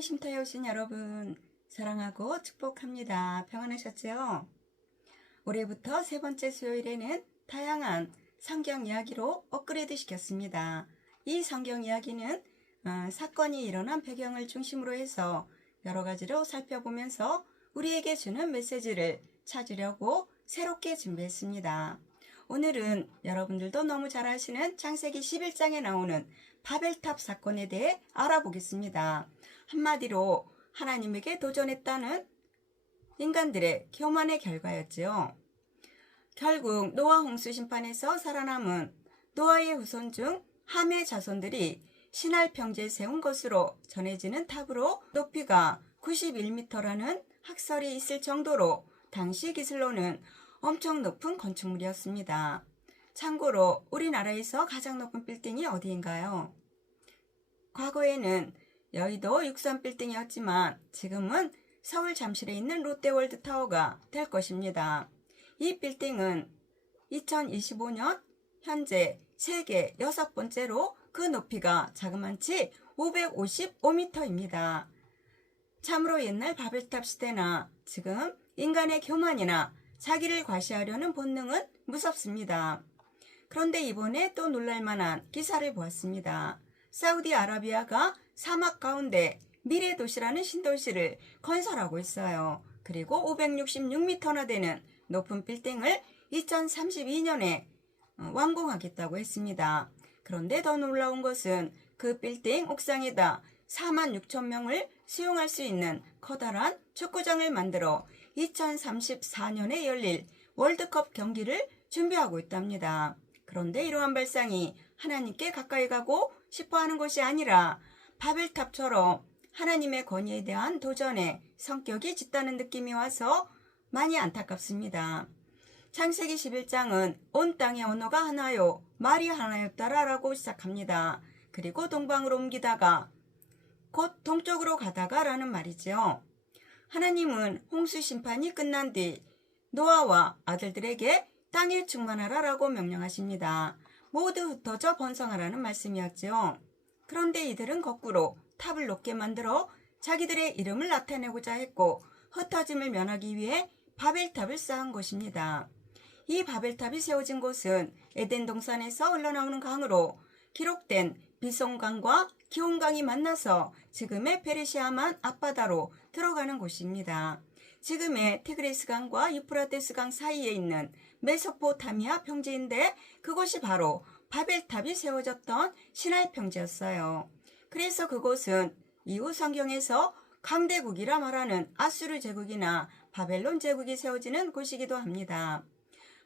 하나님 쉼터에 오신 여러분 사랑하고 축복합니다. 평안하셨죠? 올해부터 세 번째 수요일에는 다양한 성경 이야기로 업그레이드 시켰습니다. 이 성경 이야기는 사건이 일어난 배경을 중심으로 해서 여러 가지로 살펴보면서 우리에게 주는 메시지를 찾으려고 새롭게 준비했습니다. 오늘은 여러분들도 너무 잘 아시는 창세기 11장에 나오는 바벨탑 사건에 대해 알아보겠습니다. 한마디로 하나님에게 도전했다는 인간들의 교만의 결과였지요. 결국 노아 홍수 심판에서 살아남은 노아의 후손 중 함의 자손들이 시날 평지에 세운 것으로 전해지는 탑으로 높이가 91m라는 학설이 있을 정도로 당시 기술로는 엄청 높은 건축물이었습니다. 참고로 우리나라에서 가장 높은 빌딩이 어디인가요? 과거에는 여의도 63빌딩이었지만 지금은 서울 잠실에 있는 롯데월드타워가 될 것입니다. 이 빌딩은 2025년 현재 세계 6번째로 그 높이가 자그만치 555m입니다. 참으로 옛날 바벨탑 시대나 지금 인간의 교만이나 자기를 과시하려는 본능은 무섭습니다. 그런데 이번에 또 놀랄만한 기사를 보았습니다. 사우디아라비아가 사막 가운데 미래도시라는 신도시를 건설하고 있어요. 그리고 566m나 되는 높은 빌딩을 2032년에 완공하겠다고 했습니다. 그런데 더 놀라운 것은 그 빌딩 옥상에다 46,000명을 수용할 수 있는 커다란 축구장을 만들어 2034년에 열릴 월드컵 경기를 준비하고 있답니다. 그런데 이러한 발상이 하나님께 가까이 가고 싶어하는 것이 아니라 바벨탑처럼 하나님의 권위에 대한 도전에 성격이 짙다는 느낌이 와서 많이 안타깝습니다. 창세기 11장은 온 땅의 언어가 하나요, 말이 하나였다라 라고 시작합니다. 그리고 동방으로 옮기다가 곧 동쪽으로 가다가 라는 말이죠. 하나님은 홍수 심판이 끝난 뒤 노아와 아들들에게 땅에 충만하라 라고 명령하십니다. 모두 흩어져 번성하라는 말씀이었죠. 그런데 이들은 거꾸로 탑을 높게 만들어 자기들의 이름을 나타내고자 했고 흩어짐을 면하기 위해 바벨탑을 쌓은 것입니다. 이 바벨탑이 세워진 곳은 에덴 동산에서 흘러나오는 강으로 기록된 비송강과 기온강이 만나서 지금의 페르시아만 앞바다로 들어가는 곳입니다. 지금의 티그리스강과 유프라테스강 사이에 있는 메소포타미아 평지인데 그곳이 바로 바벨탑이 세워졌던 시나이 평지였어요. 그래서 그곳은 이후 성경에서 강대국이라 말하는 아수르 제국이나 바벨론 제국이 세워지는 곳이기도 합니다.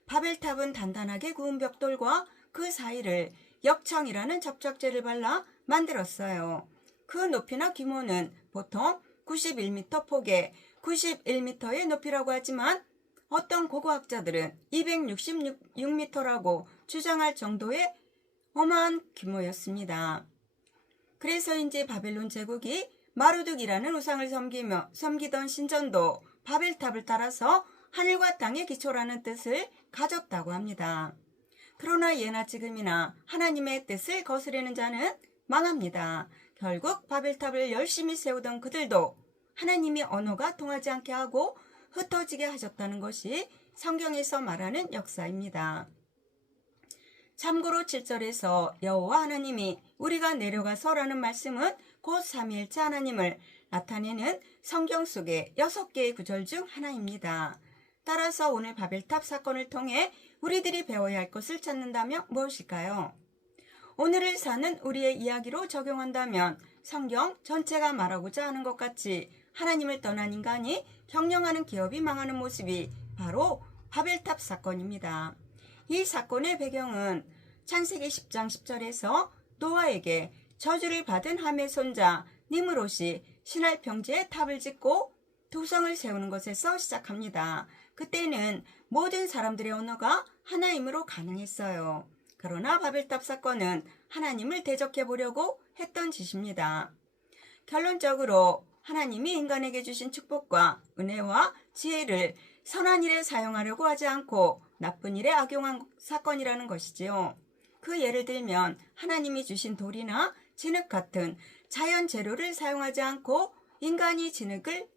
바벨탑은 단단하게 구운 벽돌과 그 사이를 역청이라는 접착제를 발라 만들었어요. 그 높이나 규모는 보통 91m 폭에 91m의 높이라고 하지만 어떤 고고학자들은 266m라고 주장할 정도의 어마한 규모였습니다. 그래서인지 바벨론 제국이 마루둑이라는 우상을 섬기던 신전도 바벨탑을 따라서 하늘과 땅의 기초라는 뜻을 가졌다고 합니다. 그러나 예나 지금이나 하나님의 뜻을 거스르는 자는 망합니다. 결국 바벨탑을 열심히 세우던 그들도 하나님이 언어가 통하지 않게 하고 흩어지게 하셨다는 것이 성경에서 말하는 역사입니다. 참고로 7절에서 여호와 하나님이 우리가 내려가서라는 말씀은 곧 삼위일체 하나님을 나타내는 성경 속의 6개의 구절 중 하나입니다. 따라서 오늘 바벨탑 사건을 통해 우리들이 배워야 할 것을 찾는다면 무엇일까요? 오늘을 사는 우리의 이야기로 적용한다면 성경 전체가 말하고자 하는 것 같이 하나님을 떠난 인간이 경영하는 기업이 망하는 모습이 바로 바벨탑 사건입니다. 이 사건의 배경은 창세기 10장 10절에서 노아에게 저주를 받은 함의 손자 니므롯이 시날 평지에 탑을 짓고 도성을 세우는 것에서 시작합니다. 그때는 모든 사람들의 언어가 하나이므로 가능했어요. 그러나 바벨탑 사건은 하나님을 대적해 보려고 했던 짓입니다. 결론적으로 하나님이 인간에게 주신 축복과 은혜와 지혜를 선한 일에 사용하려고 하지 않고 나쁜 일에 악용한 사건이라는 것이지요. 그 예를 들면 하나님이 주신 돌이나 진흙 같은 자연 재료를 사용하지 않고 인간이 진흙을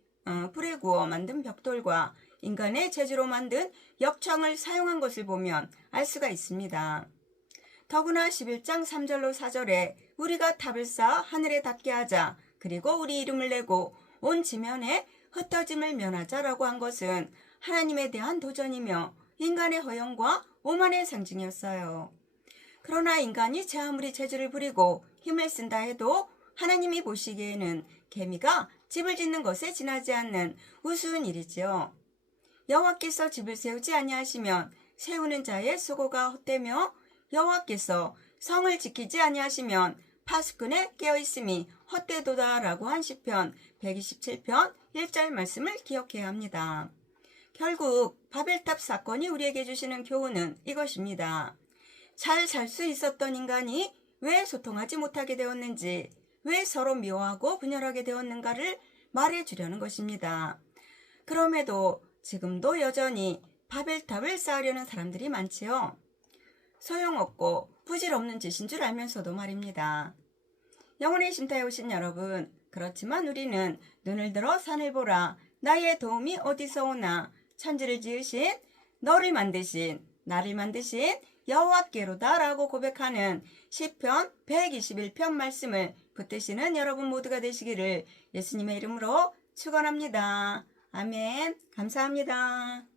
불에 구워 만든 벽돌과 인간의 재주로 만든 역청을 사용한 것을 보면 알 수가 있습니다. 더구나 11장 3절로 4절에 우리가 탑을 쌓아 하늘에 닿게 하자, 그리고 우리 이름을 내고 온 지면에 흩어짐을 면하자라고 한 것은 하나님에 대한 도전이며 인간의 허영과 오만의 상징이었어요. 그러나 인간이 제 아무리 재주를 부리고 힘을 쓴다 해도 하나님이 보시기에는 개미가 집을 짓는 것에 지나지 않는 우스운 일이지요. 여호와께서 집을 세우지 아니하시면 세우는 자의 수고가 헛되며 여호와께서 성을 지키지 아니하시면 파수꾼의 깨어있음이 헛되도다라고 한 시편 127편 1절 말씀을 기억해야 합니다. 결국 바벨탑 사건이 우리에게 주시는 교훈은 이것입니다. 잘 살 수 있었던 인간이 왜 소통하지 못하게 되었는지, 왜 서로 미워하고 분열하게 되었는가를 말해주려는 것입니다. 그럼에도 지금도 여전히 바벨탑을 쌓으려는 사람들이 많지요. 소용없고 부질없는 짓인 줄 알면서도 말입니다. 영혼의 쉼터에 오신 여러분, 그렇지만 우리는 눈을 들어 산을 보라. 나의 도움이 어디서 오나. 천지를 지으신, 너를 만드신, 나를 만드신 여호와께로다 라고 고백하는 시편 121편 말씀을 붙드시는 여러분 모두가 되시기를 예수님의 이름으로 축원합니다. 아멘. 감사합니다.